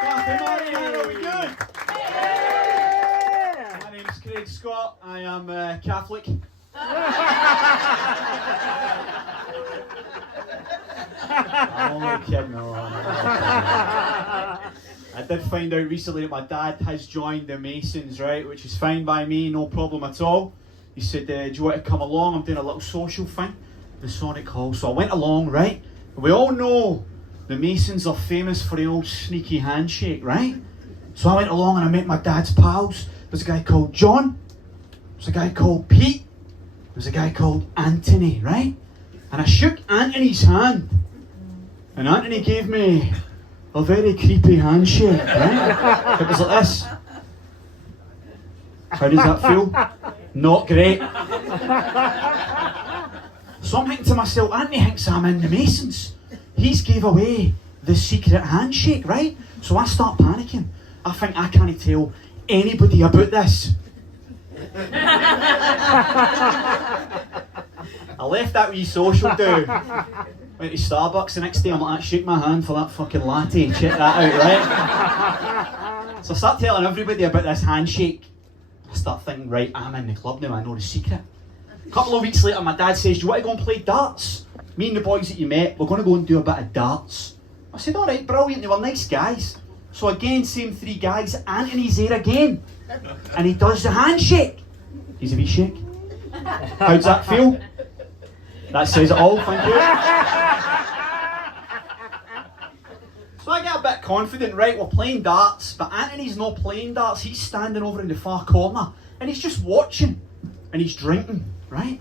How are we doing? My name's Craig Scott. I am Catholic. I'm only kidding. No. I did find out recently that my dad has joined the Masons, right? Which is fine by me, no problem at all. He said, do you want to come along? I'm doing a little social thing, the Sonic Hall. So I went along, right? We all know the Masons are famous for the old sneaky handshake, right? So I went along and I met my dad's pals. There's a guy called John. There's a guy called Pete. There's a guy called Anthony, right? And I shook Anthony's hand. And Anthony gave me a very creepy handshake, right? It was like this. How does that feel? Not great. So I'm thinking to myself, Anthony thinks I'm in the Masons. He's gave away the secret handshake, right? So I start panicking. I think I can't tell anybody about this. I left that wee social do. Went to Starbucks the next day. I'm like, shake my hand for that fucking latte. Check that out, right? So I start telling everybody about this handshake. I start thinking, right, I'm in the club now. I know the secret. A couple of weeks later, my dad says, do you want to go and play darts? Me and the boys that you met, we're going to go and do a bit of darts. I said, alright, brilliant, they were nice guys. So again, same three guys, Anthony's there again. And he does the handshake. He's a wee shake. How does that feel? That says it all, thank you. So I get a bit confident, right, we're playing darts, but Anthony's not playing darts, he's standing over in the far corner, and he's just watching, and he's drinking, right?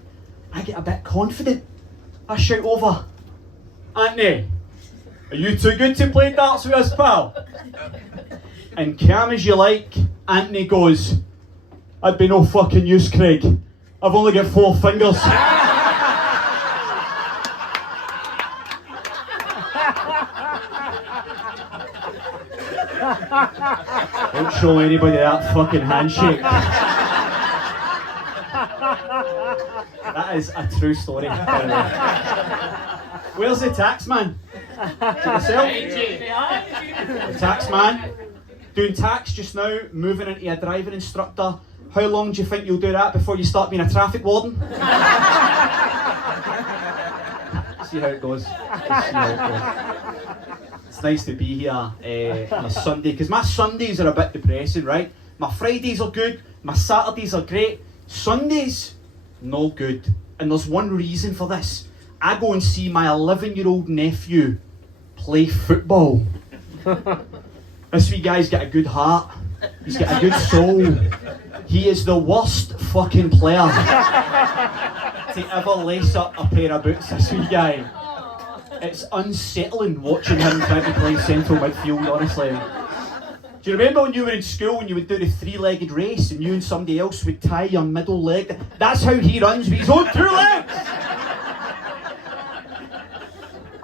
I get a bit confident. I shout over, Anthony, are you too good to play darts with us, pal? And calm as you like, Anthony goes, I'd be no fucking use, Craig. I've only got 4 fingers. Don't show anybody that fucking handshake. That is a true story. Where's the tax man? Yourself? The tax man. Doing tax just now, moving into a driving instructor. How long do you think you'll do that before you start being a traffic warden? See how it goes. It's nice to be here on a Sunday, because my Sundays are a bit depressing, right? My Fridays are good, my Saturdays are great, Sundays, no good. And there's one reason for this. I go and see my 11-year-old nephew play football. This wee guy's got a good heart, he's got a good soul. He is the worst fucking player to ever lace up a pair of boots, this wee guy. It's unsettling watching him trying to play central midfield, honestly. Do you remember when you were in school and you would do the 3-legged race and you and somebody else would tie your middle leg? That's how he runs with his own 2 legs!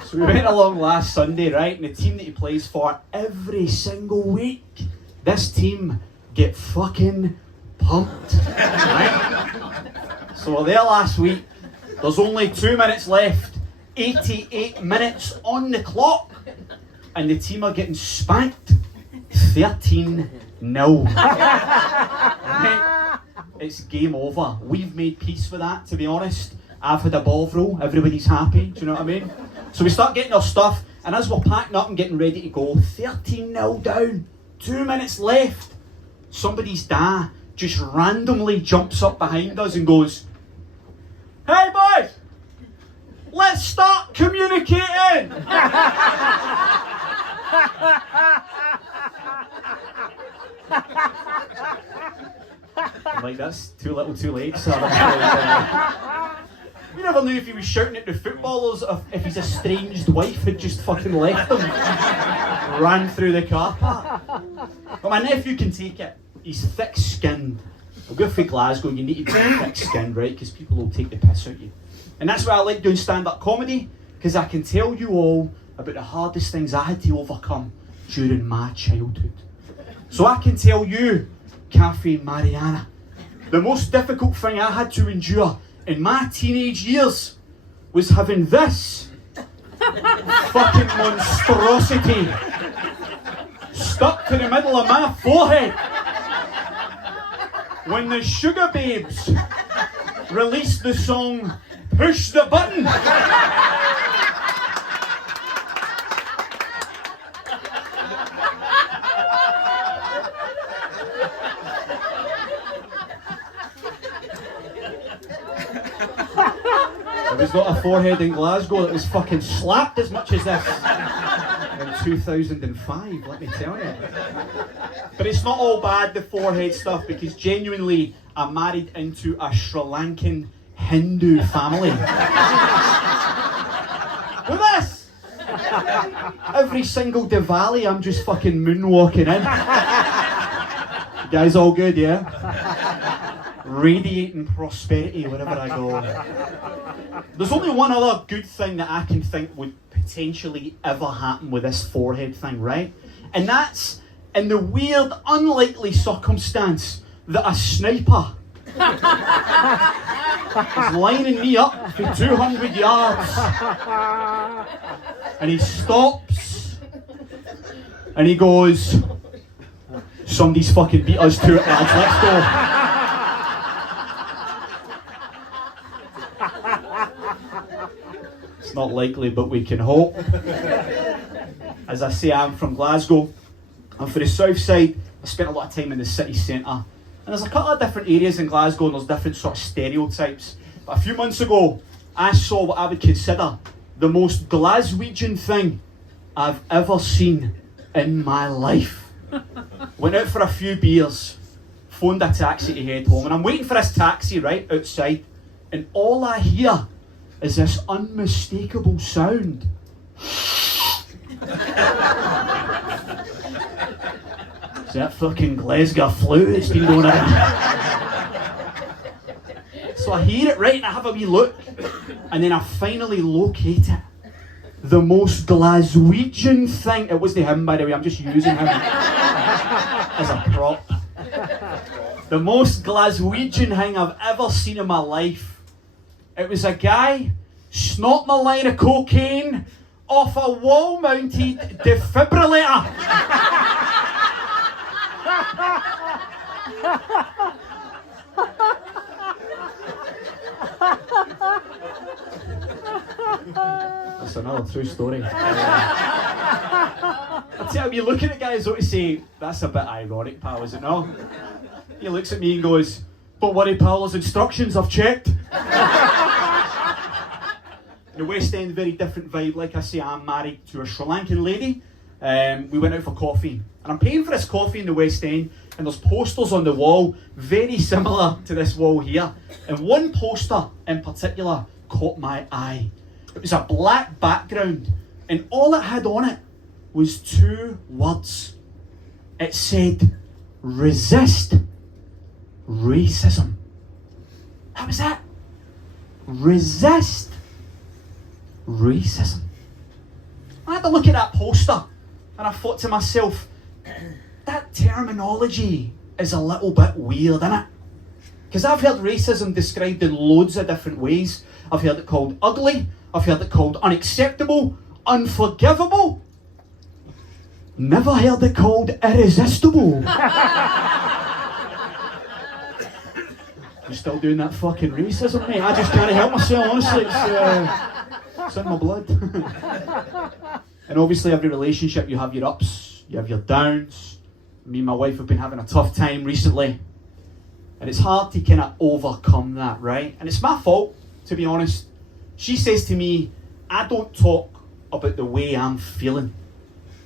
So we went along last Sunday, right, and the team that he plays for every single week, this team get fucking pumped, right? So we're there last week, there's only 2 minutes left. 88 minutes on the clock, and the team are getting spanked 13-0. Right? It's game over. We've made peace with that, to be honest. I've had a ball throw, everybody's happy, do you know what I mean? So we start getting our stuff, and as we're packing up and getting ready to go, 13-0 down, 2 minutes left, somebody's dad just randomly jumps up behind us and goes, hey boys! Let's start communicating! I'm like, that's too little too late, sir. We never knew if he was shouting at the footballers or if his estranged wife had just fucking left him. Ran through the car park. But my nephew can take it. He's thick-skinned. I'll go for Glasgow, you need to be thick-skinned, right? Because people will take the piss out of you. And that's why I like doing stand-up comedy, because I can tell you all about the hardest things I had to overcome during my childhood. So I can tell you, Cafe Mariana, the most difficult thing I had to endure in my teenage years was having this fucking monstrosity stuck to the middle of my forehead when the Sugar Babes released the song Push the Button. There was not a forehead in Glasgow that was fucking slapped as much as this in 2005, let me tell you. But it's not all bad, the forehead stuff, because genuinely I'm married into a Sri Lankan Hindu family. With this! Every single Diwali I'm just fucking moonwalking in. You guys all good, yeah? Radiating prosperity wherever I go. There's only one other good thing that I can think would potentially ever happen with this forehead thing, right? And that's in the weird, unlikely circumstance that a sniper is lining me up for 200 yards. And he stops and he goes, "Somebody's fucking beat us to it, lads, let's go." It's not likely, but we can hope. As I say, I'm from Glasgow. I'm from the south side. I spent a lot of time in the city centre. And there's a couple of different areas in Glasgow and there's different sort of stereotypes. But a few months ago, I saw what I would consider the most Glaswegian thing I've ever seen in my life. Went out for a few beers, phoned a taxi to head home, and I'm waiting for this taxi right outside, and all I hear is this unmistakable sound. It's that fucking Glasgow flu that's been going on. So I hear it right and I have a wee look, and then I finally locate it. The most Glaswegian thing. It wasn't him, by the way, I'm just using him as a prop. The most Glaswegian thing I've ever seen in my life. It was a guy snorting a line of cocaine off a wall-mounted defibrillator. That's another true story. I tell you, looking at guys ought to say, "That's a bit ironic, pal, is it not?" He looks at me and goes, "Don't worry, pal, there's instructions, I've checked." The West End, very different vibe. Like I say, I'm married to a Sri Lankan lady. We went out for coffee. And I'm paying for this coffee in the West End, and there's posters on the wall, very similar to this wall here. And one poster in particular caught my eye. It was a black background, and all it had on it was two words. It said, "Resist racism." That was it. Resist racism. I had to look at that poster and I thought to myself, that terminology is a little bit weird, isn't it? Because I've heard racism described in loads of different ways. I've heard it called ugly, I've heard it called unacceptable, unforgivable. Never heard it called irresistible. I'm still doing that fucking racism, mate. I just can't help myself, honestly. It's in my blood. And obviously every relationship, you have your ups, you have your downs. Me and my wife have been having a tough time recently. And it's hard to kind of overcome that, right? And it's my fault, to be honest. She says to me, I don't talk about the way I'm feeling.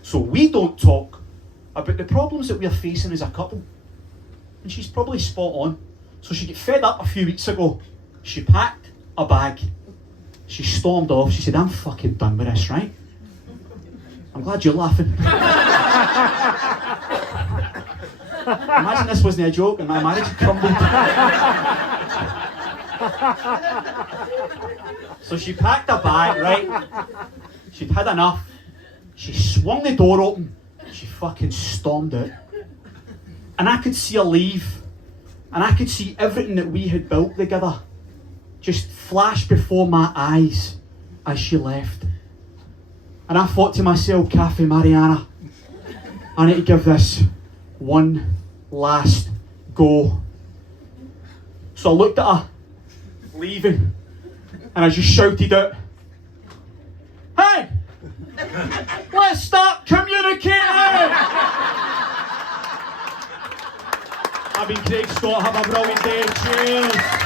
So we don't talk about the problems that we're facing as a couple. And she's probably spot on. So she got fed up a few weeks ago. She packed a bag. She stormed off. She said, I'm fucking done with this, right? I'm glad you're laughing. Imagine this wasn't a joke and my marriage had crumbled. So she packed a bag, right? She'd had enough. She swung the door open. She fucking stormed out. And I could see her leave. And I could see everything that we had built together just flash before my eyes as she left. And I thought to myself, Cafe Mariana, I need to give this one last go. So I looked at her, leaving, and I just shouted out, "Hey! Let's start communicating!" I've been Craig Scott, have a brilliant day, cheers!